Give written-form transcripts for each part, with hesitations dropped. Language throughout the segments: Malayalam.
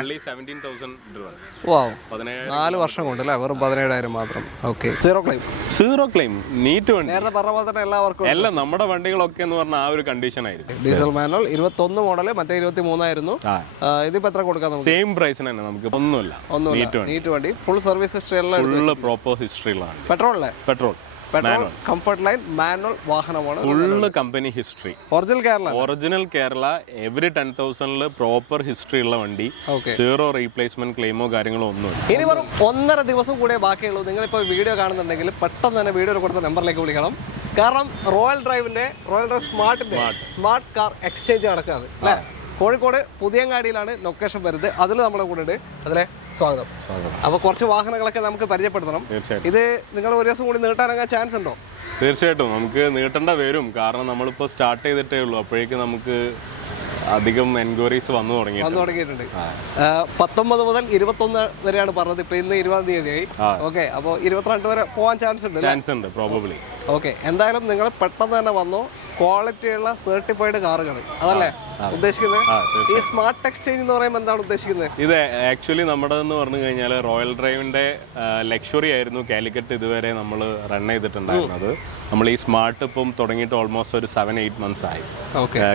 Only 17,000 driven. വാവ്, 4 വർഷം കൊണ്ട് അല്ലേ? വെറും 17,000 മാത്രം. ഓക്കെ, സീറോ ക്ലെയിം, നീറ്റ് വണ്ടി. നേരത്തെ പറഞ്ഞ പോലെ തന്നെ എല്ലാവർക്കും എല്ലാം നമ്മുടെ വണ്ടികളൊക്കെ എന്ന് പറഞ്ഞാൽ ആ ഒരു കണ്ടീഷൻ ആയിരിക്കും. ഡീസൽ മാനുവൽ 21 മോഡല്, മറ്റേ 23 ആയിരുന്നു. ഇതിപ്പോ എത്ര കൊടുക്കാം നമുക്ക്? സെയിം പ്രൈസിന് തന്നെ, നമുക്ക് ഒന്നുമില്ല. നീറ്റ് വണ്ടി, ഫുൾ സർവീസ് ഹിസ്റ്ററി എല്ലാം, ഫുള്ള് പ്രോപ്പർ ഹിസ്റ്ററിയിലാണ്. പെട്രോൾ അല്ലേ? പെട്രോൾ, കംഫർട്ട് ലൈൻ മാനുവൽ വാഹനമാണ്. Full company history, original Kerala. Every 10,000 proper history ഉള്ള വണ്ടി. സീറോ റീപ്ലേസ്മെന്റ് ക്ലെയിമോ കാര്യങ്ങളോ ഒന്നുമില്ല. ഇനി വെറും 1.5 ദിവസം കൂടെ ബാക്കിയുള്ളൂ. നിങ്ങളിപ്പോൾ വീഡിയോ കാണുന്നുണ്ടെങ്കിൽ പെട്ടെന്ന് തന്നെ വീഡിയോയിൽ കൊടുത്ത നമ്പറിലേക്ക് വിളിക്കണം. കാരണം royal drive smart car exchange നടക്കുകയാണ് അല്ലേ? കോഴിക്കോട് പുതിയങ്ങാടിയിലാണ് ലൊക്കേഷൻ വരുന്നത്. അതിൽ നമ്മളെ കൂടെ ഉണ്ട്. അതിലെ സ്വാഗതം. അപ്പോൾ കുറച്ച് വാഹനങ്ങളൊക്കെ നമുക്ക് പരിചയപ്പെടുത്തണം. ഇത് നിങ്ങൾ ഒരു ദിവസം കൂടി നീട്ടാനൊക്കെ ചാൻസ് ഉണ്ടോ? തീർച്ചയായിട്ടും നമുക്ക് നീട്ടേണ്ട വരും. കാരണം നമ്മളിപ്പോൾ സ്റ്റാർട്ട് ചെയ്തിട്ടേ ഉള്ളൂ. അപ്പോഴേക്ക് നമുക്ക് അധികം എൻക്വയറീസ് വന്നു തുടങ്ങിയിട്ടുണ്ട്. 19 മുതൽ 21 വരെയാണ് പറഞ്ഞത്. ഇപ്പൊ ഇന്ന് 20-ാം തീയതിയായി. ഓക്കെ, അപ്പോൾ 22 വരെ പോകാൻ ചാൻസ് ഉണ്ട് പ്രോബബ്ലി. ഓക്കെ, എന്തായാലും നിങ്ങൾ പെട്ടെന്ന് തന്നെ വന്നോ. ക്വാളിറ്റിയുള്ള സർട്ടിഫൈഡ് കാറുകൾ അതല്ലേ ഉദ്ദേശിക്കുന്നത്? ഈ സ്മാർട്ട് എക്സ്ചേഞ്ച് എന്ന് പറയുമ്പോൾ എന്താണ് ഉദ്ദേശിക്കുന്നത്? ഇത് ആക്ച്വലി നമ്മുടെ എന്ന് പറഞ്ഞു കഴിഞ്ഞാൽ റോയൽ ഡ്രൈവിന്റെ ലക്ഷറി ആയിരുന്നു കാലിക്കറ്റ് ഇതുവരെ നമ്മൾ റൺ ചെയ്തിട്ടുണ്ടായിരുന്നത്. നമ്മൾ ഈ സ്മാർട്ട് ഇപ്പം തുടങ്ങിയിട്ട് ഓൾമോസ്റ്റ് ഒരു 7-8 months ആയി.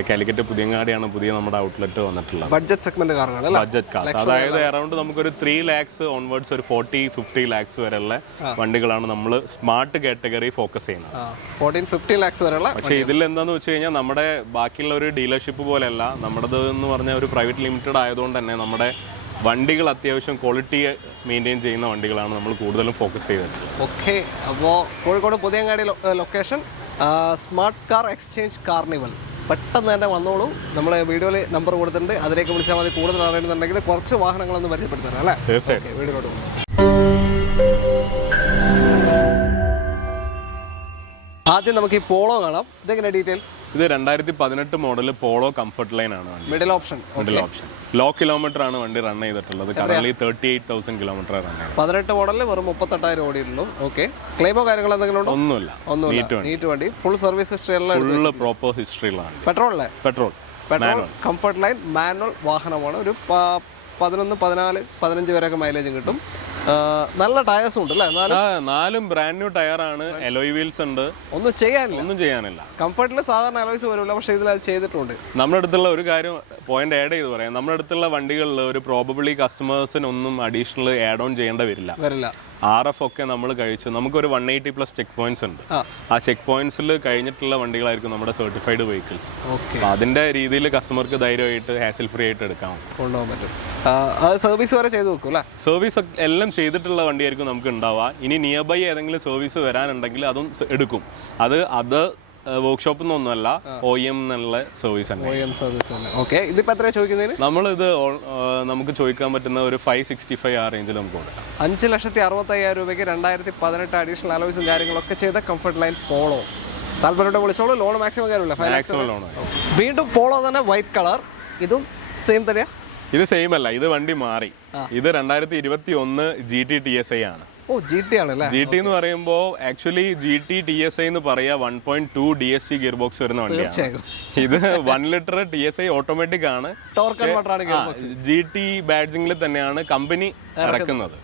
കാലിക്കറ്റ് പുതിയങ്ങാടിയാണ് പുതിയ നമ്മുടെ ഔട്ട്ലെറ്റ് വന്നിട്ടുള്ളത്. ബഡ്ജറ്റ് സെഗ്മെന്റ് കാറുകൾ, ബഡ്ജറ്റ് കാർ, അതായത് അറൌണ്ട് നമുക്കൊരു 3 lakhs ഓൺവേർഡ്സ്, ഒരു 40-50 lakhs വരെയുള്ള വണ്ടികളാണ് നമ്മൾ സ്മാർട്ട് കാറ്റഗറി ഫോക്കസ് ചെയ്യുന്നത്. 14-15 lakhs വരെയുള്ള. പക്ഷേ ഇതിൽ എന്താന്ന് വെച്ച് കഴിഞ്ഞാൽ നമ്മുടെ ബാക്കിയുള്ള ഒരു ഡീലർഷിപ്പ് പോലെയല്ല. നമ്മുടേത് എന്ന് പറഞ്ഞാൽ ഒരു പ്രൈവറ്റ് ലിമിറ്റഡ് ആയതുകൊണ്ട് തന്നെ നമ്മുടെ വണ്ടികൾ അത്യാവശ്യം ക്വാളിറ്റി മെയിൻറ്റെയിൻ ചെയ്യുന്ന വണ്ടികളാണ് നമ്മൾ കൂടുതലും ഫോക്കസ് ചെയ്തിട്ടുള്ളത്. ഓക്കെ, അപ്പോൾ Kozhikode Puthiyangadi location smart car exchange carnival. പെട്ടെന്ന് തന്നെ വന്നോളൂ. നമ്മൾ വീഡിയോയിൽ നമ്പർ കൊടുത്തിട്ടുണ്ട്, അതിലേക്ക് വിളിച്ചാൽ മതി. കൂടുതൽ അറിയുന്നുണ്ടെങ്കിൽ കുറച്ച് വാഹനങ്ങളൊന്ന് പരിചയപ്പെടുത്തണം അല്ലേ? തീർച്ചയായിട്ടും. വീഡിയോയിലോട്ട് പോകും. ആദ്യം നമുക്ക് ഈ പോളോ കാണാം. ഇതെങ്ങനെ ഡീറ്റെയിൽ? ഇത് 2018 മോഡൽ പോളോ കംഫർട്ട് ലൈൻ ആണ്. Middle option. ലോ കിലോമീറ്റർ ആണ് വണ്ടി റൺ ചെയ്തിട്ടുള്ളത്. കറന്റ് 38,000 കിലോമീറ്റർ റൺ ചെയ്തു. 18 മോഡലിൽ വെറും 38,000 ഓടിയുള്ളൂ. ഓക്കെ, ക്ലെയിമോ കാര്യങ്ങൾ എന്തെങ്കിലും ഉണ്ടോ? ഒന്നുമില്ല. നീറ്റ് വണ്ടി, ഫുൾ സർവീസ് ഹിസ്റ്ററി എല്ലാം, ഫുൾ പ്രോപ്പർ ഹിസ്റ്ററിയിലാണ്. പെട്രോൾ കംഫർട്ട് ലൈൻ മാനുവൽ വാഹനമാണ്. ഒരു 11, 14, 15 വരെയൊക്കെ മൈലേജും കിട്ടും. നല്ല ടയേഴ്സും ഉണ്ട് അല്ലേ? 4 ബ്രാൻഡ് ന്യൂ ടയറാണ്. അലോയ് വീൽസ് ഉണ്ട്. ഒന്നും ചെയ്യാനില്ല. കംഫർട്ടിൽ സാധാരണ അലോയ്സ് വരില്ല, പക്ഷേ ഇതിൽ അത് ചെയ്തിട്ടുണ്ട്. നമ്മുടെ അടുത്തുള്ള ഒരു കാര്യം പോയിന്റ് ആഡ് ചെയ്ത് പറയാം. നമ്മുടെ അടുത്തുള്ള വണ്ടികളിൽ ഒരു പ്രോബബിളി കസ്റ്റമേഴ്സിനൊന്നും അഡീഷണൽ ആഡ് ഓൺ ചെയ്യേണ്ട വരില്ല. RF ഒക്കെ നമ്മൾ കഴിച്ച് നമുക്കൊരു 180+ ചെക്ക് പോയിന്റ്സ് ഉണ്ട്. ആ ചെക്ക് പോയിന്റ്സിൽ കഴിഞ്ഞിട്ടുള്ള വണ്ടികളായിരിക്കും നമ്മുടെ സർട്ടിഫൈഡ് വെഹിക്കിൾസ്. അതിന്റെ രീതിയിൽ കസ്റ്റമർക്ക് ധൈര്യമായിട്ട് ഹാസിൽ ഫ്രീ ആയിട്ട് കൊണ്ടുപോകാൻ പറ്റും. സർവീസ് വരെ ചെയ്ത് വെക്കും അല്ലേ? സർവീസ് എല്ലാം ചെയ്തിട്ടുള്ള വണ്ടിയായിരിക്കും നമുക്ക് ഉണ്ടാവുക. ഇനി നിയർ ബൈ ഏതെങ്കിലും സർവീസ് വരാനുണ്ടെങ്കിൽ അതും എടുക്കും. അത് വർക്ക്ഷോപ്പിൽ നിന്നൊന്നുമല്ല, OEM എന്നുള്ള സർവീസ് തന്നെ. ഇതിപ്പോ എത്ര ചോദിക്കുന്നതിന്? നമ്മളിത് നമുക്ക് ചോദിക്കാൻ പറ്റുന്ന ഒരു 565 ആ റേഞ്ചിൽ നമുക്ക് കൊടുക്കാം. 5,65,000 രൂപയ്ക്ക് 2018 അഡീഷണൽ അലോയ്സും കാര്യങ്ങളൊക്കെ ചെയ്ത കംഫർട്ട് ലൈൻ പോളോ. താല്പര്യം വിളിച്ചോളൂ. ലോൺ മാക്സിമം കാര്യമില്ല. വീണ്ടും പോളോ തന്നെ വൈറ്റ് കളർ. ഇതും സെയിം തന്നെയാ? ഇത് സെയിം അല്ല, ഇത് വണ്ടി മാറി. ഇത് 2021 GT TSI ആണ്. GT ആണല്ലേ? GT എന്ന് പറയുമ്പോൾ ആക്ച്വലി GT TSI എന്ന് പറയാ 1.2 DSG ഗിയർ ബോക്സ് വരുന്ന വണ്ടിയാണ്. ഇത് 1 ലിറ്റർ TSI ഓട്ടോമാറ്റിക് ആണ്. GT ബാഡ്ജിംഗിൽ തന്നെയാണ് കമ്പനി ഇറക്കുന്നത്.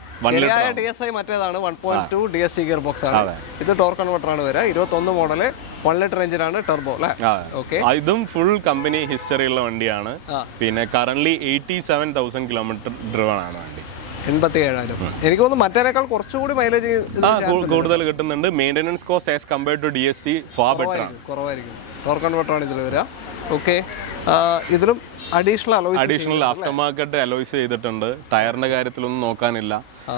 TSI മറ്റേതാണ് 1.2 DSG ഗിയർ ബോക്സ് ആണ്. ഇത് ടോർക്ക് കൺവെർട്ടർ ആണ് വരിക. 21 മോഡല് 1 ലിറ്റർ എഞ്ചിനാണ്, ടർബോ അല്ലേ? ഇതും ഫുൾ കമ്പനി ഹിസ്റ്ററി ഉള്ള വണ്ടിയാണ്. പിന്നെ കറന്റ് 87,000 കിലോമീറ്റർ ഡ്രിവൺ ആണ് വണ്ടി. 87,000. എനിക്ക് തോന്നുന്നു മറ്റേനേക്കാൾ കുറച്ചുകൂടി മൈലേജ് കൂടുതൽ കിട്ടുന്നുണ്ട്. Maintenance cost as compared to DSG far better ആണ്. കുറവായിരിക്കും. ടോർക്ക് കൺവെർട്ടർ ആണ് ഇതിൽ വരിക. ഓക്കെ, ഇതിലും അഡീഷണൽ ആഫ്റ്റർ മാർക്കറ്റ് അലോയ്സ് ചെയ്തിട്ടുണ്ട്. ടയറിന്റെ കാര്യത്തിലൊന്നും നോക്കാനില്ല.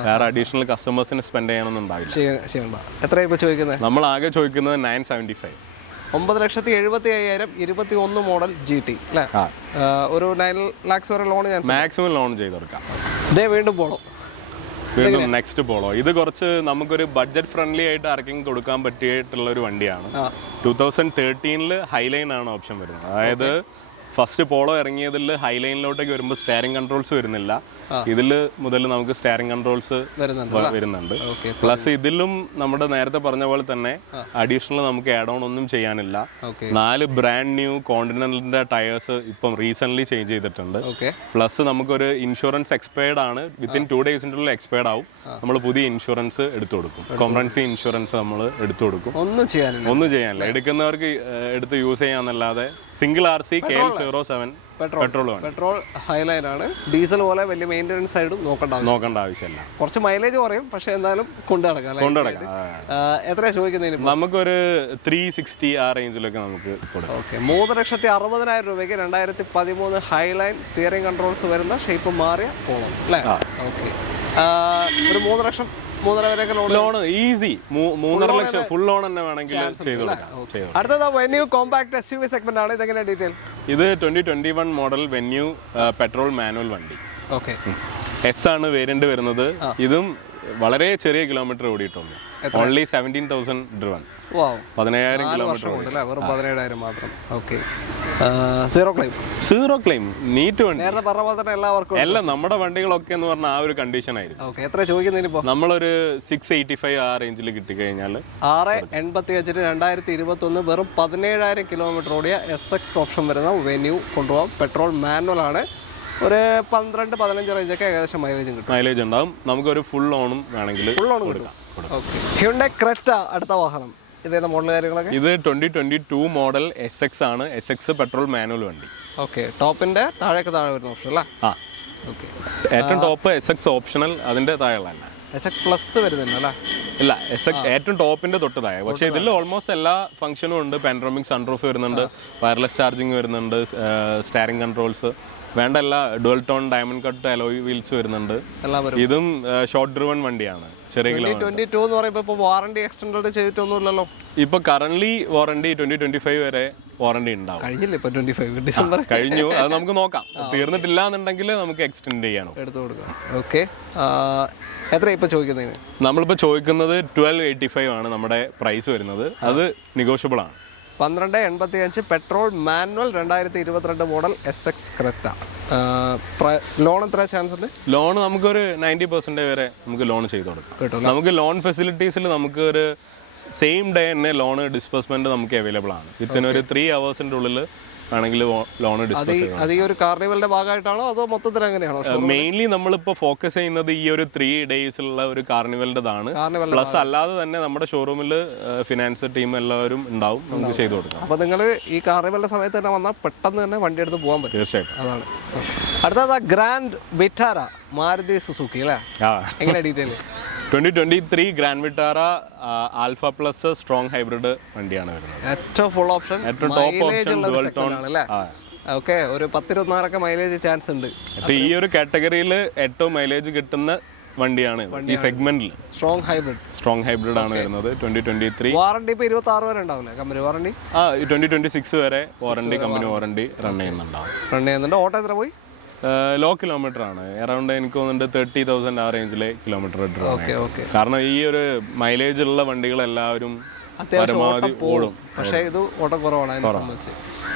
വേറെ അഡീഷണൽ കസ്റ്റമേഴ്സിന് സ്പെൻഡ് ചെയ്യണമെന്നുണ്ടാവില്ല. എത്രയാണ് ഇപ്പോൾ ചോദിക്കുന്നത്? നമ്മൾ ആകെ ചോദിക്കുന്നത് 975. 9,70,500 21 മോഡൽ GT അല്ലേ? ഒരു 9 lakhs വരെ ലോൺ മാക്സിമം ലോൺ ചെയ്ത് കൊടുക്കാം. വീണ്ടും നെക്സ്റ്റ് പോളോ. ഇത് കുറച്ച് നമുക്കൊരു ബഡ്ജറ്റ് ഫ്രണ്ട്ലി ആയിട്ട് ആർക്കെങ്കിലും കൊടുക്കാൻ പറ്റിയിട്ടുള്ള ഒരു വണ്ടിയാണ്. 2013 ഹൈലൈൻ ആണ് ഓപ്ഷൻ വരുന്നത്. അതായത് ഫസ്റ്റ് പോളോ ഇറങ്ങിയതിൽ ഹൈലൈനിലോട്ടേക്ക് വരുമ്പോൾ സ്റ്റിയറിംഗ് കൺട്രോൾസ് വരുന്നില്ല. ഇതിൽ മുതൽ നമുക്ക് സ്റ്റിയറിംഗ് കൺട്രോൾസ് വരുന്നുണ്ട്. പ്ലസ് ഇതിലും നമ്മുടെ നേരത്തെ പറഞ്ഞ പോലെ തന്നെ അഡീഷണൽ നമുക്ക് ആഡ് ഓൺ ഒന്നും ചെയ്യാനില്ല. 4 ബ്രാൻഡ് ന്യൂ കോണ്ടിനെന്റലിന്റെ ടയേഴ്സ് ഇപ്പം റീസെന്റ് ചേഞ്ച് ചെയ്തിട്ടുണ്ട്. പ്ലസ് നമുക്കൊരു ഇൻഷുറൻസ് എക്സ്പയർഡ് ആണ്, വിത്തിൻ 2 ഡേയ്സിനുള്ളിൽ എക്സ്പയർഡ് ആവും. നമ്മൾ പുതിയ ഇൻഷുറൻസ് എടുത്തു കൊടുക്കും, കോംപ്രഹെൻസീവ് ഇൻഷുറൻസ് നമ്മൾ എടുത്തു കൊടുക്കും. ഒന്നും ചെയ്യാനില്ല, എടുക്കുന്നവർക്ക് എടുത്ത് യൂസ് ചെയ്യാന്നല്ലാതെ. Single RC KL07 petrol highline ആണ്. ഡീസൽ പോലെ വലിയ മെയിൻ്റെനൻസ് ആയിട്ട് നോക്കേണ്ട ആവശ്യമില്ല. കുറച്ച് മൈലേജ് കുറയും, പക്ഷെ എന്നാലും കൊണ്ടു നടക്കാം. എത്രയാണ് ചോദിക്കുന്നതിന്? നമുക്കൊരു 360 ആ റേഞ്ചിലൊക്കെ നമുക്ക് കൊടുക്കാം. ഓക്കെ, 3,60,000 രൂപയ്ക്ക് 2013 ഹൈലൈൻ സ്റ്റിയറിംഗ് കൺട്രോൾസ് വരുന്ന ഷേപ്പ് മാറിയ പോളോ അല്ലേ? ഓക്കെ, ഒരു 3 ലക്ഷം 3.5 വരെയൊക്കെ ലോൺ ഈസി. 3.5 ലക്ഷം ഫുൾ ലോൺ തന്നെ വേണമെങ്കിൽ ചെയ്തു കൊടുക്കാം. അടുത്തത് വെന്യൂ കോമ്പാക്ട് SUV സെഗ്മെന്റ് ആണ്. ഇതെങ്ങനെ ഡീറ്റെയിൽ? ഇത് 2021 മോഡൽ വെന്യൂ പെട്രോൾ മാനുവൽ വണ്ടി. ഓക്കെ, S ആണ് വേരിയന്റ് വരുന്നത്. ഇതും വളരെ ചെറിയ കിലോമീറ്റർ ഓടിയിട്ടുള്ളൂ. Only 17,000 driven. 17,000 കിലോമീറ്റർ വെറും 17,000 മാത്രം. ഓക്കെ, സീറോ ക്ലെയിം നീറ്റ് വണ്ടി. നേരത്തെ പറഞ്ഞ പോലെ തന്നെ എല്ലാം നമ്മുടെ വണ്ടികളൊക്കെ എന്ന് പറഞ്ഞാൽ ആ ഒരു കണ്ടീഷൻ ആയിരുന്നു. എത്ര ചോദിക്കുന്നതിന്? നമ്മളൊരു 685 ആ റേഞ്ചിൽ കിട്ടിക്കഴിഞ്ഞാൽ 685 2021 വെറും 17,000 കിലോമീറ്റർ ഓടിയ SX ഓപ്ഷൻ വരുന്ന വെന്യൂ കൊണ്ടുപോകാം. പെട്രോൾ മാനുവൽ ആണ്. ഒരു 12-15 റേഞ്ചൊക്കെ ഏകദേശം മൈലേജ് ഉണ്ടാവും. നമുക്കൊരു ഫുൾ ഓണും വേണമെങ്കിൽ കൊടുക്കാം. ഹ്യുണ്ടായി ക്രെറ്റ അടുത്ത വാഹനം. ഇതേതാ മോഡൽ കാര്യങ്ങളൊക്കെ? ഇത് 2022 മോഡൽ SX ആണ്. SX പെട്രോൾ മാനുവൽ വണ്ടി. ഓക്കെ, ടോപ്പിന്റെ താഴെ വരുന്ന ഓപ്ഷൻ അല്ലേ? ഓക്കെ, ഏറ്റവും ടോപ്പ് SX ഓപ്ഷണൽ, അതിന്റെ താഴെയുള്ള SX പ്ലസ് വരുന്നില്ല അല്ലേ? ഇല്ല, SX ഏറ്റവും ടോപ്പിന്റെ തൊട്ട് താഴെ. പക്ഷേ ഇതിൽ ഓൾമോസ്റ്റ് എല്ലാ ഫംഗ്ഷനും ഉണ്ട്. പാനറോമിക് സൺറൂഫ് വരുന്നുണ്ട്, വയർലെസ് ചാർജിങ് വരുന്നുണ്ട്, സ്റ്റിയറിംഗ് കൺട്രോൾസ് വേണ്ട എല്ലാ dual tone diamond cut alloy wheels വരുന്നുണ്ട്. ഇതും ഷോർട്ട് ഡ്രിവൺ വണ്ടിയാണ്. ചെറിയ 2022 എന്ന് പറയുമ്പോൾ വാറണ്ടി എക്സ്റ്റൻഡ് ചെയ്തിട്ടൊന്നുമില്ലല്ലോ. ഇപ്പൊ കറന്റ് വാറണ്ടി 2025 വരെ വാറണ്ടി ഉണ്ടാവും. കഴിഞ്ഞില്ല, ഇപ്പൊ 25 ഡിസംബർ കഴിഞ്ഞു. അത് നമുക്ക് നോക്കാം. തീർന്നിട്ടില്ല എന്നുണ്ടെങ്കിൽ നമുക്ക് എക്സ്റ്റെൻഡ് ചെയ്യാനോ എടുത്തു കൊടുക്കാം. ഓക്കെ, എത്ര ഇപ്പൊ ചോദിക്കുന്നതിന്? നമ്മളിപ്പോ ചോദിക്കുന്നത് 1285 ആണ് നമ്മുടെ പ്രൈസ് വരുന്നത്. അത് നെഗോഷ്യബിൾ ആണ്. 1285 petrol manual 2022 model SX Creta. Loan എത്ര ചാൻസ് ഉണ്ട്? ലോൺ നമുക്കൊരു 90% വരെ നമുക്ക് ലോൺ ചെയ്ത് കൊടുക്കാം. നമുക്ക് ലോൺ ഫെസിലിറ്റീസിൽ നമുക്ക് ഒരു സെയിം ഡേ തന്നെ ലോൺ ഡിസ്ബേഴ്സ്മെന്റ് നമുക്ക് അവൈലബിൾ ആണ്. വിത്തിൻ ഒരു 3 hours ഉള്ളിൽ ആണെങ്കിൽ ലോൺ ഡിസ്ബേഴ്സ്. അത് ഈ ഒരു കാർണിവലിന്റെ ഭാഗമായിട്ടാണോ അതോ മൊത്തത്തിൽ എങ്ങനെയാണോ? മെയിൻലി നമ്മളിപ്പോൾ ഫോക്കസ് ചെയ്യുന്നത് ഈ ഒരു 3 ഡേയ്സിലുള്ള ഒരു കാർണിവലിൻ്റെതാണ്. പ്ലസ് അല്ലാതെ തന്നെ നമ്മുടെ ഷോറൂമിൽ ഫിനാൻസ് ടീം എല്ലാവരും ഉണ്ടാവും, നമുക്ക് ചെയ്തു കൊടുക്കാം. അപ്പോൾ നിങ്ങൾ ഈ കാർണിവലിന്റെ സമയത്ത് തന്നെ വന്നാൽ പെട്ടെന്ന് തന്നെ വണ്ടി എടുത്ത് പോകാൻ പറ്റും. തീർച്ചയായിട്ടും. അതാണ്. അടുത്തത് ഗ്രാൻഡ് വിറ്റാര മാരുതി സുസുക്കി അല്ലേ? എങ്ങനെ detail? 2023 grand Vitara alpha plus strong hybrid വണ്ടിയാണ് വരുന്നത്. ഏറ്റവും ഫുൾ ഓപ്ഷൻ, ഏറ്റവും top option dual tone. Okay, ഒരു 10-24 മൈലേജ് ചാൻസ് ഉണ്ട്. അപ്പോൾ ഈ ഒരു കാറ്റഗറിയിൽ ഏറ്റവും മൈലേജ് കിട്ടുന്ന വണ്ടിയാണ് ഈ സെഗ്മെന്റിൽ. സ്ട്രോങ് ഹൈബ്രിഡ് ആണ് വരുന്നത്. 2023 വാറണ്ടി ഇപ്പോൾ 26 വരെ ഉണ്ടാവില്ലേ കമ്പനി വാറണ്ടി? 2026 വരെ വാറണ്ടി, കമ്പനി വാറണ്ടി റൺ ചെയ്യുന്നുണ്ട്. ഓട്ടോ എത്ര പോയി? ലോ കിലോമീറ്റർ ആണ്. അറൗണ്ട് എനിക്ക് തോന്നുന്നുണ്ട് 30,000 ആ റേഞ്ചിലെ കിലോമീറ്റർ. കാരണം ഈ ഒരു മൈലേജ് ഉള്ള വണ്ടികൾ എല്ലാവരും പരമാവധി ഓടും. പക്ഷേ ഇത് ഓട്ടം കുറവാണ്.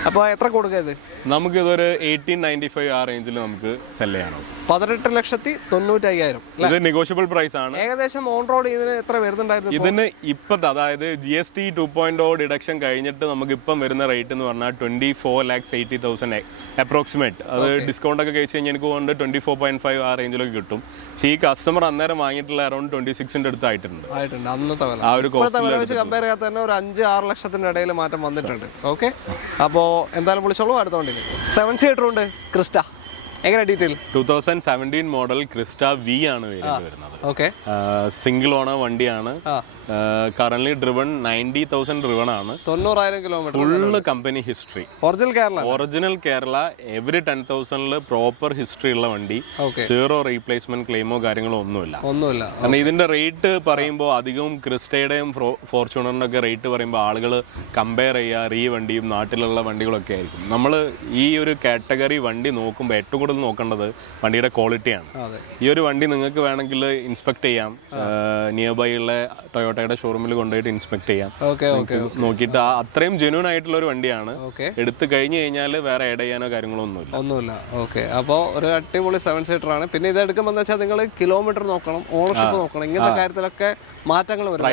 അപ്പോൾ എത്ര കൊടുക്കുക ഇത്? നമുക്കിതൊരു 1895 ആ റേഞ്ചിൽ നമുക്ക് സെല് ചെയ്യാനോ. 18,95,000. ഇത് നെഗോഷ്യബിൾ പ്രൈസ് ആണ്. ഏകദേശം ഓൺ റോഡ് ഇതിന് എത്ര വരുന്നുണ്ടായിരുന്നു? ഇതിന് ഇപ്പത്തെ അതായത് GST 2.0 ഡിഡക്ഷൻ കഴിഞ്ഞിട്ട് നമുക്ക് ഇപ്പം വരുന്ന റേറ്റ് എന്ന് പറഞ്ഞാൽ 24,80,000 അപ്രോക്സിമേറ്റ്. അത് ഡിസ്കൗണ്ട് ഒക്കെ കഴിച്ച് കഴിഞ്ഞാൽ എനിക്ക് തോന്നുന്നുണ്ട് 24.5 ആ റേഞ്ചിലൊക്കെ കിട്ടും. പക്ഷേ ഈ കസ്റ്റമർ അന്നേരം വാങ്ങിയിട്ടുള്ള അറൗണ്ട് 26 അടുത്ത് ആയിട്ടുണ്ട്. ആ ഒരു കമ്പയർ ചെയ്യാത്ത തന്നെ ഒരു 5-6 ലക്ഷത്തിന്റെ ഇടയിൽ മാറ്റം വന്നിട്ടുണ്ട്. ഓക്കെ, അപ്പോൾ എന്തായാലും വിളിച്ചോളൂ. അടുത്ത വണ്ടി 7 സീറ്റർ ഉണ്ട്, ക്രിസ്റ്റ. എങ്ങനെ ഡീറ്റെയിൽ? 2017 മോഡൽ ക്രിസ്റ്റ V ആണ് വരുന്നത്. ഓക്കെ, സിംഗിൾ ഓണർ വണ്ടിയാണ്. കറന്റ് ഡ്രിവൺ 90,000 ഡ്രിവൺ ആണ്. 90,000 kilometre. Full company history. Original Kerala. Every 10,000 proper history ഉള്ള വണ്ടി. സീറോ റീപ്ലേസ്മെന്റ് ക്ലെയിമോ കാര്യങ്ങളോ ഒന്നുമില്ല. കാരണം ഇതിന്റെ റേറ്റ് പറയുമ്പോൾ അധികവും ക്രിസ്റ്റയുടെയും ഫോർച്യൂണറിന്റെ ഒക്കെ റേറ്റ് പറയുമ്പോൾ ആളുകൾ കമ്പയർ ചെയ്യുക വണ്ടിയും നാട്ടിലുള്ള വണ്ടികളൊക്കെ ആയിരിക്കും. നമ്മൾ ഈ ഒരു കാറ്റഗറി വണ്ടി നോക്കുമ്പോൾ ഏറ്റവും കൂടുതൽ നോക്കേണ്ടത് വണ്ടിയുടെ ക്വാളിറ്റിയാണ്. ഈ ഒരു വണ്ടി നിങ്ങൾക്ക് വേണമെങ്കിൽ ഇൻസ്പെക്ട് ചെയ്യാം, നിയർ ബൈ ഉള്ള ടൊയോട്ടയുടെ ഷോറൂമിൽ കൊണ്ടുപോയിട്ട് ഇൻസ്പെക്ട് ചെയ്യാം. നോക്കിയിട്ട് അത്രയും ജെന്യൂൻ ആയിട്ടുള്ള ഒരു വണ്ടിയാണ്. എടുത്തു കഴിഞ്ഞു കഴിഞ്ഞാൽ വേറെ ആഡ് ചെയ്യാനോ കാര്യങ്ങളോ ഒന്നുമില്ല. ഓക്കെ, അപ്പോൾ ഒരു അടിപൊളി 7 സീറ്റർ ആണ്. പിന്നെ ഇത് എടുക്കുമ്പോൾ എന്താ വെച്ചാൽ നിങ്ങൾ കിലോമീറ്റർ നോക്കണം, ഓണർഷിപ്പ് നോക്കണം, ഇങ്ങനത്തെ കാര്യത്തിലൊക്കെ മാറ്റങ്ങൾ വരും,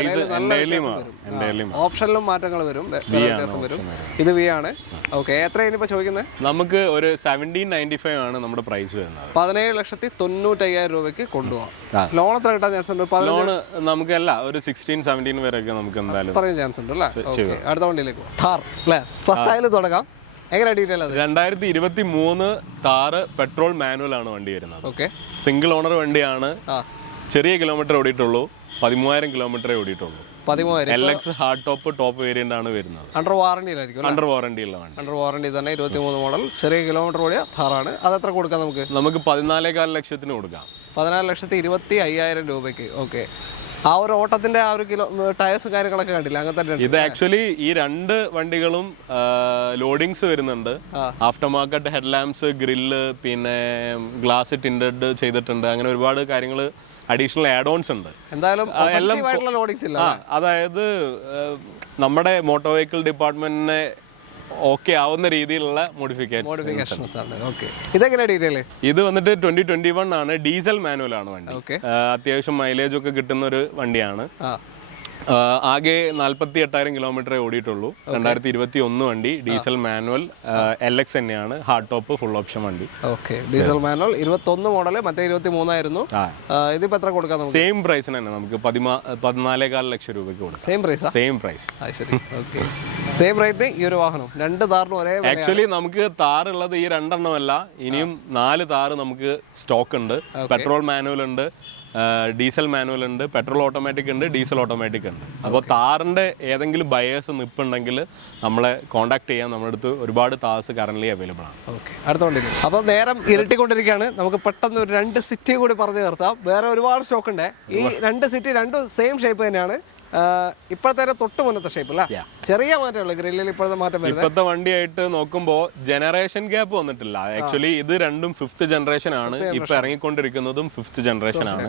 ഓപ്ഷനിലും മാറ്റങ്ങൾ വരും, വ്യത്യാസം വരും. ഇത് വി ആണ്. ഓക്കെ, എത്രയാണ് ഇപ്പോൾ ചോദിക്കുന്നത്? നമുക്ക് ഒരു 1795 ആണ് നമ്മുടെ പ്രൈസ് വരുന്നത്. 17,95,000 രൂപയ്ക്ക് കൊണ്ടുപോകാം. ലോൺ എത്ര കിട്ടാൻ ചാൻസ് ഉണ്ട്? ലോൺ നമുക്കല്ല ഒരു 16-17 വരെയൊക്കെ നമുക്ക് എന്തായാലും അത്രയും ചാൻസ് ഉണ്ട് അല്ലേ? അടുത്ത വണ്ടിയിലേക്ക് ഥാർ അല്ലേ? ഫസ്റ്റ് ആയാലും തുടങ്ങാം. എങ്ങനെ ഡീറ്റെയിൽ അത്? 2023 താറ് പെട്രോൾ മാനുവൽ ആണ് വണ്ടി വരുന്നത്. ഓക്കെ, സിംഗിൾ ഓണർ വണ്ടിയാണ്. ചെറിയ കിലോമീറ്റർ ഓടിയിട്ടുള്ളൂ, 13,000 കിലോമീറ്ററേ ഓടിയിട്ടുള്ളൂ. 13,000. LX ഹാർഡ് ടോപ്പ് വേരിയന്റ് ആണ് വരുന്നത്. അണ്ടർ വാറണ്ടിയിലായിരിക്കും. അണ്ടർ വാറണ്ടി ഉള്ള വണ്ടി. അണ്ടർ വാറണ്ടി തന്നെ 23 മോഡൽ ചെറിയ കിലോമീറ്റർ ഓടിയ ഥാറാണ്. അത് എത്ര കൊടുക്കാം നമുക്ക്? 14.4 ലക്ഷത്തിന് കൊടുക്കാം. 14,25,000 രൂപയ്ക്ക്. ഓക്കെ, ആ ഒരു ഓട്ടത്തിന്റെ ആ ഒരു കിലോ ടയേഴ്സും കാര്യങ്ങളൊക്കെ കണ്ടില്ല അങ്ങനത്തെ? ഇത് ആക്ച്വലി ഈ രണ്ട് വണ്ടികളും ലോഡിങ്സ് വരുന്നുണ്ട്. After market head lamps, grill, പിന്നെ ഗ്ലാസ് ടിൻഡഡ് ചെയ്തിട്ടുണ്ട്. അങ്ങനെ ഒരുപാട് കാര്യങ്ങൾ അഡീഷണൽ ആഡ് ഓൺസ് ഉണ്ട്. എന്തായാലും അതായത് നമ്മുടെ മോട്ടോർ വെഹിക്കിൾ ഡിപ്പാർട്ട്മെന്റിനെ ഓക്കെ ആവുന്ന രീതിയിലുള്ള മോഡിഫിക്കേഷൻ. ഇതെങ്ങനെ ഡീറ്റെയിൽ? ഇത് വന്നിട്ട് 2021 ആണ്, ഡീസൽ മാനുവൽ ആണ് വണ്ടി. അത്യാവശ്യം മൈലേജ് ഒക്കെ കിട്ടുന്ന ഒരു വണ്ടിയാണ്. ആകെ 48,000 കിലോമീറ്ററേ ഓടിയിട്ടുള്ളൂ. 2021 വണ്ടി, ഡീസൽ മാനുവൽ, LX തന്നെയാണ്, ഹാർഡ് ടോപ്പ് ഫുൾ ഓപ്ഷൻ വണ്ടി. ഓക്കെ, ഡീസൽ മാനുവൽ 21 മോഡൽ, മറ്റേ 23 ആയിരുന്നു. ഇതിപ്പോ എത്ര കൊടുക്കാം? സെയിം പ്രൈസിന് തന്നെ നമുക്ക് 14.4 ലക്ഷം രൂപയ്ക്ക് കൊടുക്കാം. Same price? Same price. Same rate ഈ ഒരു വാഹനം. രണ്ട് താറിനും ഒരേ. ആക്ച്വലി നമുക്ക് താറുള്ളത് ഈ 2 എണ്ണമല്ല, ഇനിയും 4 താറ് നമുക്ക് സ്റ്റോക്ക് ഉണ്ട്. പെട്രോൾ മാനുവൽ ഉണ്ട്, ഡീസൽ മാനുവൽ ഉണ്ട്, പെട്രോൾ ഓട്ടോമാറ്റിക് ഉണ്ട്, ഡീസൽ ഓട്ടോമാറ്റിക് ഉണ്ട്. അപ്പോൾ താറിൻ്റെ ഏതെങ്കിലും ബയേഴ്സ് നിൽപ്പുണ്ടെങ്കിൽ നമ്മളെ കോൺടാക്ട് ചെയ്യാൻ. നമ്മുടെ അടുത്ത് ഒരുപാട് താർസ് കറന്റ് അവൈലബിൾ ആണ്. ഓക്കെ, അടുത്ത വണ്ടി. അപ്പോൾ നേരം ഇരട്ടിക്കൊണ്ടിരിക്കുകയാണ്. നമുക്ക് പെട്ടെന്ന് ഒരു 2 സിറ്റി കൂടി പറഞ്ഞു തീർത്താം. വേറെ ഒരുപാട് സ്റ്റോക്ക് ഉണ്ട്. ഈ 2 സിറ്റി രണ്ടും സെയിം ഷേപ്പ് തന്നെയാണ്. ഇപ്പോഴത്തെ തൊട്ട് മുന്നത്തെ ഷേപ്പ് അല്ല, ചെറിയ മാറ്റമുള്ളൂ ഗ്രില്ലിൽ. ഇപ്പോഴത്തെ മാറ്റം വരുന്നത് ഇപ്പോഴത്തെ വണ്ടിയായിട്ട് നോക്കുമ്പോൾ ജനറേഷൻ ഗ്യാപ്പ് വന്നിട്ടില്ല. ആക്ച്വലി ഇത് രണ്ടും 5th ജനറേഷൻ ആണ്. ഇപ്പൊ ഇറങ്ങിക്കൊണ്ടിരിക്കുന്നതും 5th ജനറേഷൻ ആണ്.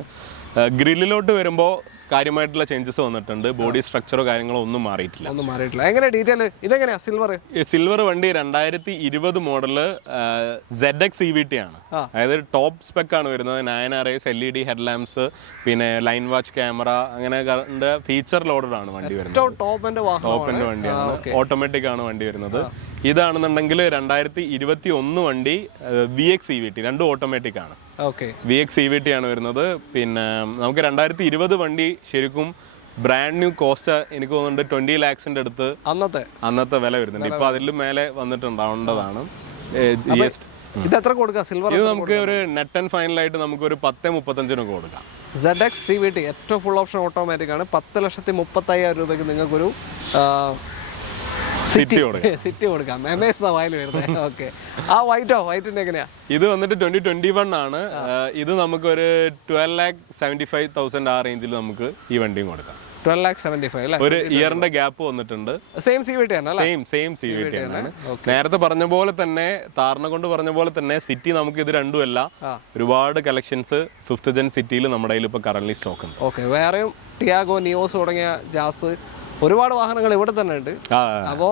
ഗ്രില്ലിലോട്ട് വരുമ്പോൾ കാര്യമായിട്ടുള്ള ചേഞ്ചസ് വന്നിട്ടുണ്ട്. ബോഡി സ്ട്രക്ചറോ കാര്യങ്ങളോ ഒന്നും മാറിയിട്ടില്ല. എങ്ങനെ ഡീറ്റെയിൽ? ഇതെങ്ങനെയാ സിൽവർ വണ്ടി 2020 മോഡല് ZX CVT ആണ്. അതായത് ടോപ്പ് സ്പെക് ആണ് വരുന്നത്. 9 RS LED ഹെഡ് ലാംപ്സ്, പിന്നെ ലൈൻ വാച്ച് ക്യാമറ, അങ്ങനെ ഫീച്ചർ ലോഡഡ് ആണ് വണ്ടി വരുന്നത്. ടോപ്പിന്റെ വണ്ടിയാണ്. ഓട്ടോമാറ്റിക് ആണ് വണ്ടി വരുന്നത്. ഇതാണെന്നുണ്ടെങ്കിൽ 2021 വണ്ടി VX CVT, രണ്ടും ഓട്ടോമാറ്റിക് ആണ്. VX CVT ആണ് വരുന്നത്. പിന്നെ നമുക്ക് 2020 വണ്ടി ശരിക്കും ബ്രാൻഡ് ന്യൂ കോസ്റ്റ് എനിക്ക് തോന്നുന്നുണ്ട് 20 lakhs അടുത്ത് അന്നത്തെ വില വരുന്നുണ്ട്. ഇപ്പൊ അതിലും മേലെ വന്നിട്ടുണ്ടാവേണ്ടതാണ്. ഇത് നമുക്ക് ഒരു നെറ്റ് ആൻഡ് ഫൈനൽ ആയിട്ട് നമുക്ക് ഒരു 10.35 കൊടുക്കാം. ZX CVT ഏറ്റവും ഫുൾ ഓപ്ഷൻ ഓട്ടോമാറ്റിക് ആണ്. 10,35,000 രൂപയ്ക്ക് നിങ്ങൾക്കൊരു സിറ്റി കൊടുക്കാം. ഓക്കെ, ആ വൈറ്റിന്റെ എങ്ങനെയാ? ഇത് വന്നിട്ട് 2021 ആണ്. ഇത് നമുക്കൊരു 12,75,000 ആ റേഞ്ചിൽ നമുക്ക് ഈ വണ്ടിയും കൊടുക്കാം. 12,75,000 ഒരു ഇയറിന്റെ ഗ്യാപ്പ് വന്നിട്ടുണ്ട്. സെയിം CVT ആണ്. നേരത്തെ പറഞ്ഞ പോലെ തന്നെ, താറിനെ കൊണ്ട് പറഞ്ഞ പോലെ തന്നെ, സിറ്റി നമുക്ക് ഇത് രണ്ടുമല്ല, ഒരുപാട് കളക്ഷൻസ് 5th ജൻ സിറ്റിയിൽ നമ്മുടെ കയ്യിൽ ഇപ്പൊ കറന്റ് സ്റ്റോക്ക് ഉണ്ട്. ഓക്കെ, വേറെയും ടിയാഗോ, നിയോസ് തുടങ്ങിയ ജാസ് ഒരുപാട് വാഹനങ്ങൾ ഇവിടെ തന്നെ ഉണ്ട്. അപ്പോൾ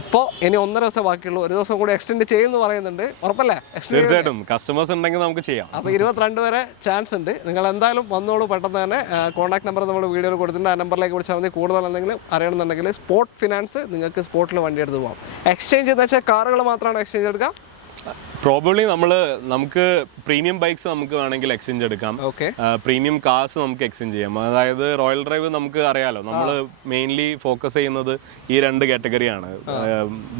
ഇപ്പോൾ ഇനി 1.5 ദിവസം ബാക്കിയുള്ളൂ. ഒരു ദിവസം കൂടി എക്സ്റ്റെൻഡ് ചെയ്യുമെന്ന് പറയുന്നുണ്ട്. ഉറപ്പല്ലേ? തീർച്ചയായിട്ടും കസ്റ്റമേഴ്സ് ഉണ്ടെങ്കിൽ നമുക്ക് ചെയ്യാം. അപ്പോൾ 22 വരെ ചാൻസ് ഉണ്ട്. നിങ്ങൾ എന്തായാലും വന്നോളൂ. പെട്ടെന്ന് തന്നെ കോൺടാക്ട് നമ്പർ നമ്മൾ വീഡിയോയിൽ കൊടുത്തിട്ടുണ്ട്. ആ നമ്പറിലേക്ക് വിളിച്ചാൽ മതി. കൂടുതൽ എന്തെങ്കിലും അറിയണമെന്നുണ്ടെങ്കിൽ സ്പോട്ട് ഫിനാൻസ്, നിങ്ങൾക്ക് സ്പോട്ടിൽ വണ്ടി എടുത്ത് പോകാം. എക്സ്ചേഞ്ച് എന്ന് വെച്ചാൽ കാറുകൾ മാത്രമാണ് എക്സ്ചേഞ്ച് എടുക്കാം. പ്രോബബ്ലി നമുക്ക് പ്രീമിയം ബൈക്സ് നമുക്ക് വേണമെങ്കിൽ എക്സ്ചേഞ്ച് എടുക്കാം. പ്രീമിയം കാർസ് നമുക്ക് എക്സ്ചേഞ്ച് ചെയ്യാം. അതായത് റോയൽ ഡ്രൈവ് നമുക്ക് അറിയാലോ, നമ്മൾ മെയിൻലി ഫോക്കസ് ചെയ്യുന്നത് ഈ 2 കാറ്റഗറിയാണ്.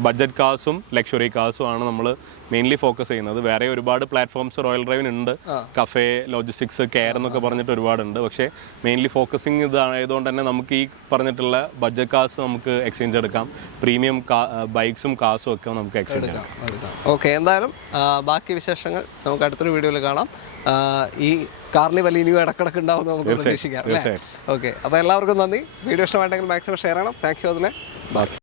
ബഡ്ജറ്റ് കാർസും ലക്ഷറി കാർസും ആണ് നമ്മൾ മെയിൻലി ഫോക്കസ് ചെയ്യുന്നത്. വേറെ ഒരുപാട് പ്ലാറ്റ്ഫോംസ് റോയൽ ഡ്രൈവിനുണ്ട്. കഫേ, ലോജിസ്റ്റിക്സ്, കെയർ എന്നൊക്കെ പറഞ്ഞിട്ട് ഒരുപാടുണ്ട്. പക്ഷേ മെയിൻലി ഫോക്കസിങ് ഇതായതുകൊണ്ട് തന്നെ നമുക്ക് ഈ പറഞ്ഞിട്ടുള്ള ബഡ്ജറ്റ് കാർസ് നമുക്ക് എക്സ്ചേഞ്ച് എടുക്കാം. പ്രീമിയം ബൈക്സും കാർസും ഒക്കെ നമുക്ക് എക്സ്ചേഞ്ച് എടുക്കാം. ഓക്കെ, എന്തായാലും ബാക്കി വിശേഷങ്ങൾ നമുക്ക് അടുത്തൊരു വീഡിയോയിൽ കാണാം. ഈ കാർണിവൽ ഇനിയും ഇടക്കിടക്ക് ഉണ്ടാവുമെന്ന് നമുക്ക് പ്രതീക്ഷിക്കാം. ഓക്കെ, അപ്പോൾ എല്ലാവർക്കും നന്ദി. വീഡിയോ ഇഷ്ടമായിട്ടെങ്കിൽ മാക്സിമം ഷെയർ ചെയ്യണം. Thank you. അതിനെ ബാക്കി